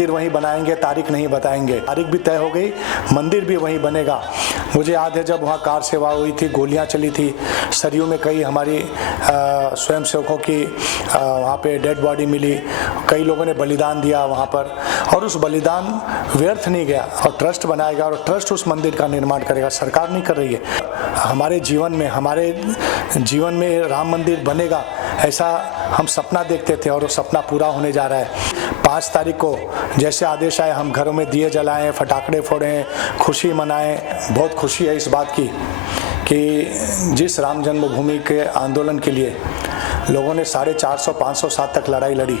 मंदिर वहीं बनाएंगे, तारीख नहीं बताएंगे। तारीख भी तय हो गई, मंदिर भी वहीं बनेगा। मुझे याद है जब वहाँ कार सेवा हुई थी, गोलियां चली थी, सरयू में कई हमारी स्वयंसेवकों की वहाँ पे डेड बॉडी मिली, कई लोगों ने बलिदान दिया वहाँ पर, और उस बलिदान व्यर्थ नहीं गया और ट्रस्ट बनाएगा और ट्रस्ट उस मंदिर का निर्माण करेगा। सरकार नहीं कर रही है। हमारे जीवन में राम मंदिर बनेगा ऐसा हम सपना देखते थे और वो सपना पूरा होने जा रहा है। 5 तारीख को जैसे आदेश आए, हम घरों में दिए जलाएं, फटाखड़े फोड़ें, खुशी मनाएं। बहुत खुशी है इस बात की कि जिस राम जन्मभूमि के आंदोलन के लिए लोगों ने 450-500 साल तक लड़ाई लड़ी,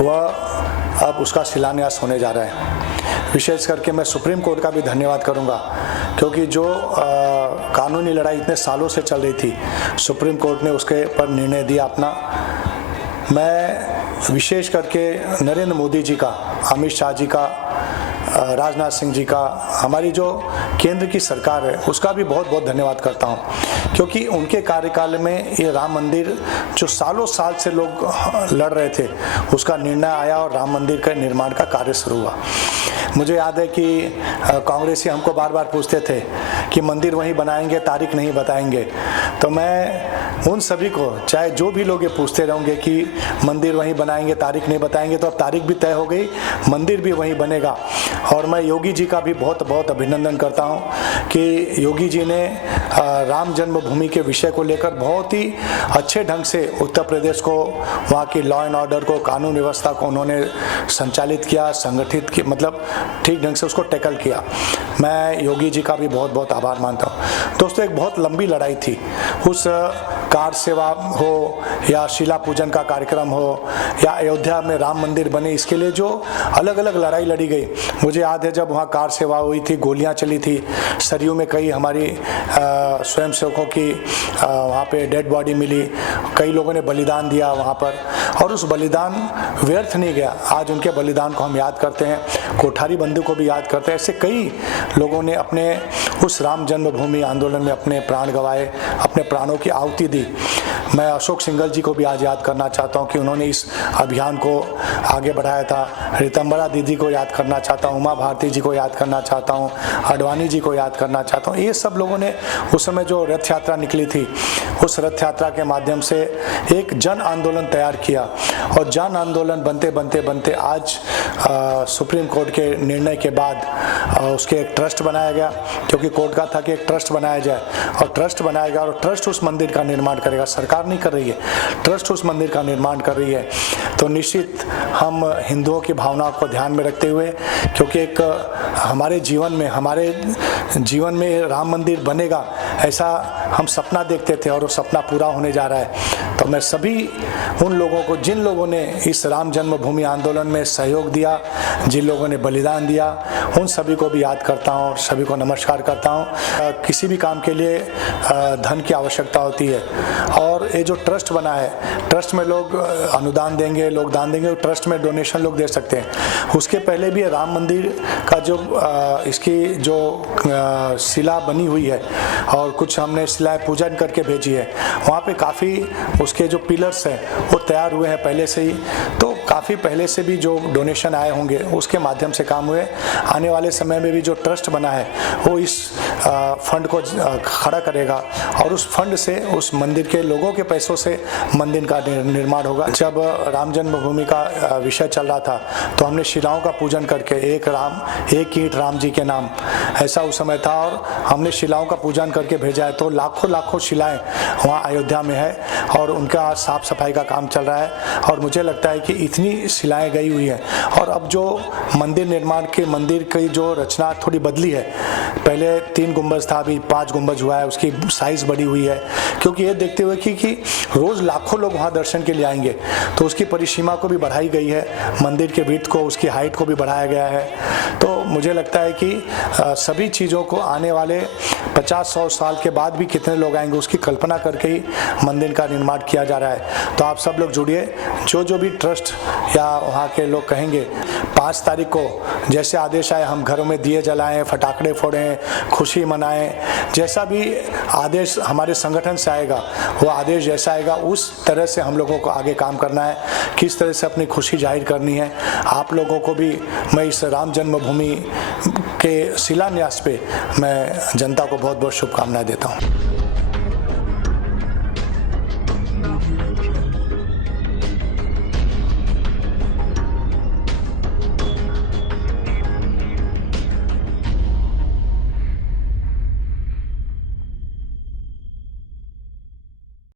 वह अब उसका शिलान्यास होने जा रहा है। विशेष करके मैं सुप्रीम कोर्ट का भी धन्यवाद करूंगा, क्योंकि जो कानूनी लड़ाई इतने सालों से चल रही थी, सुप्रीम कोर्ट ने उसके पर निर्णय दिया अपना। मैं विशेष करके नरेंद्र मोदी जी का, अमित शाह जी का, राजनाथ सिंह जी का, हमारी जो केंद्र की सरकार है उसका भी बहुत बहुत धन्यवाद करता हूं, क्योंकि उनके कार्यकाल में ये राम मंदिर जो सालों साल से लोग लड़ रहे थे, उसका निर्णय आया और राम मंदिर का निर्माण का कार्य शुरू हुआ। मुझे याद है कि कांग्रेसी हमको बार बार पूछते थे कि मंदिर वहीं बनाएंगे, तारीख नहीं बताएंगे। तो मैं उन सभी को, चाहे जो भी लोग ये पूछते रहेंगे कि मंदिर वहीं बनाएंगे, तारीख नहीं बताएंगे, तो अब तारीख भी तय हो गई, मंदिर भी वहीं बनेगा। और मैं योगी जी का भी बहुत बहुत अभिनंदन करता हूं कि योगी जी ने राम जन्मभूमि के विषय को लेकर बहुत ही अच्छे ढंग से उत्तर प्रदेश को, वहाँ की लॉ एंड ऑर्डर को, कानून व्यवस्था को उन्होंने संचालित किया, संगठित किया, मतलब ठीक ढंग से उसको टैकल किया। मैं योगी जी का भी बहुत बहुत आभार मानता हूँ। दोस्तों, एक बहुत लंबी लड़ाई थी। उस कार सेवा हो या शिला पूजन का कार्यक्रम हो या अयोध्या में राम मंदिर बने, इसके लिए जो अलग अलग लड़ाई लड़ी गई। मुझे याद है जब वहाँ कार सेवा हुई थी, गोलियां चली थी, सरयू में कई हमारी स्वयंसेवकों की वहाँ पे डेड बॉडी मिली, कई लोगों ने बलिदान दिया वहाँ पर, और उस बलिदान व्यर्थ नहीं गया। आज उनके बलिदान को हम याद करते हैं, कोठारी बंधु को भी याद करते हैं। ऐसे कई लोगों ने अपने उस राम जन्मभूमि आंदोलन में अपने प्राण गंवाए, अपने प्राणों की आहुति दी। मैं अशोक सिंघल जी को भी आज याद करना चाहता हूं कि उन्होंने इस अभियान को आगे बढ़ाया था। रितंबरा दीदी को याद करना चाहता हूं, उमा भारती जी को याद करना चाहता हूं, आडवाणी जी को याद करना चाहता हूं। ये सब लोगों ने उस समय जो रथ यात्रा निकली थी, उस रथ यात्रा के माध्यम से एक जन आंदोलन तैयार किया, और जन आंदोलन बनते बनते बनते आज सुप्रीम कोर्ट के निर्णय के बाद उसके एक ट्रस्ट बनाया गया, क्योंकि कोर्ट का था कि एक ट्रस्ट बनाया जाए, और ट्रस्ट बनाएगा और ट्रस्ट उस मंदिर का निर्माण करेगा। सरकार नहीं कर रही है, ट्रस्ट उस मंदिर का निर्माण कर रही है। तो निश्चित हम हिंदुओं की भावनाओं को ध्यान में रखते हुए, क्योंकि एक हमारे जीवन में राम मंदिर बनेगा ऐसा हम सपना देखते थे और वो सपना पूरा होने जा रहा है। तो मैं सभी उन लोगों को, जिन लोगों ने इस राम जन्मभूमि आंदोलन में सहयोग दिया, जिन लोगों ने बलिदान दिया, उन सभी को भी याद करता हूँ और सभी को नमस्कार करता हूँ। किसी भी काम के लिए धन की आवश्यकता होती है, और ये जो ट्रस्ट बना है, ट्रस्ट में लोग अनुदान देंगे, लोग दान देंगे, ट्रस्ट में डोनेशन लोग दे सकते हैं। उसके पहले भी राम मंदिर का जो इसकी जो शिला बनी हुई है, और कुछ हमने शिलाएं पूजन करके भेजी है, वहाँ पे काफ़ी उसके जो पिलर्स हैं वो तैयार हुए हैं पहले से ही। तो काफ़ी पहले से भी जो डोनेशन आए होंगे उसके माध्यम से काम हुए। आने वाले समय में भी जो ट्रस्ट बना है वो इस फंड को खड़ा करेगा, और उस फंड से, उस मंदिर के लोगों के पैसों से मंदिर का निर्माण होगा। जब राम जन्मभूमि का विषय चल रहा था तो हमने शिलाओं का पूजन करके, एक ईंट राम जी के नाम, ऐसा उस समय था, और हमने शिलाओं का पूजन करके भेजा है। तो लाखों लाखों शिलाएं वहाँ अयोध्या में है, और उनका साफ सफाई का काम चल रहा है। और मुझे लगता है कि इतनी शिलाएं गई हुई है, और अब जो मंदिर निर्माण के, मंदिर की जो रचना थोड़ी बदली है, पहले 3 गुंबज था, अभी 5 गुंबज हुआ है, उसकी साइज बढ़ी हुई है, क्योंकि ये देखते हुए कि रोज लाखों लोग वहाँ दर्शन के लिए आएंगे, तो उसकी परिसीमा को भी बढ़ाई गई है, मंदिर के विड्थ को, उसकी हाइट को भी बढ़ाया गया है। तो मुझे लगता है कि सभी चीज़ों को आने वाले 50-100 साल के बाद भी कितने लोग आएंगे उसकी कल्पना करके ही मंदिर का निर्माण किया जा रहा है। तो आप सब लोग जुड़िए, जो भी ट्रस्ट या वहाँ के लोग कहेंगे 5 तारीख को जैसे आदेश आए हम घरों में दिए जलाएं, फटाखड़े फोड़ें, खुशी मनाएं, जैसा भी आदेश हमारे संगठन से आएगा वो आदेश जैसा आएगा उस तरह से हम लोगों को आगे काम करना है, किस तरह से अपनी खुशी जाहिर करनी है। आप लोगों को भी मैं इस राम जन्मभूमि के शिलान्यास पे मैं जनता को बहुत बहुत शुभकामनाएं देता हूँ।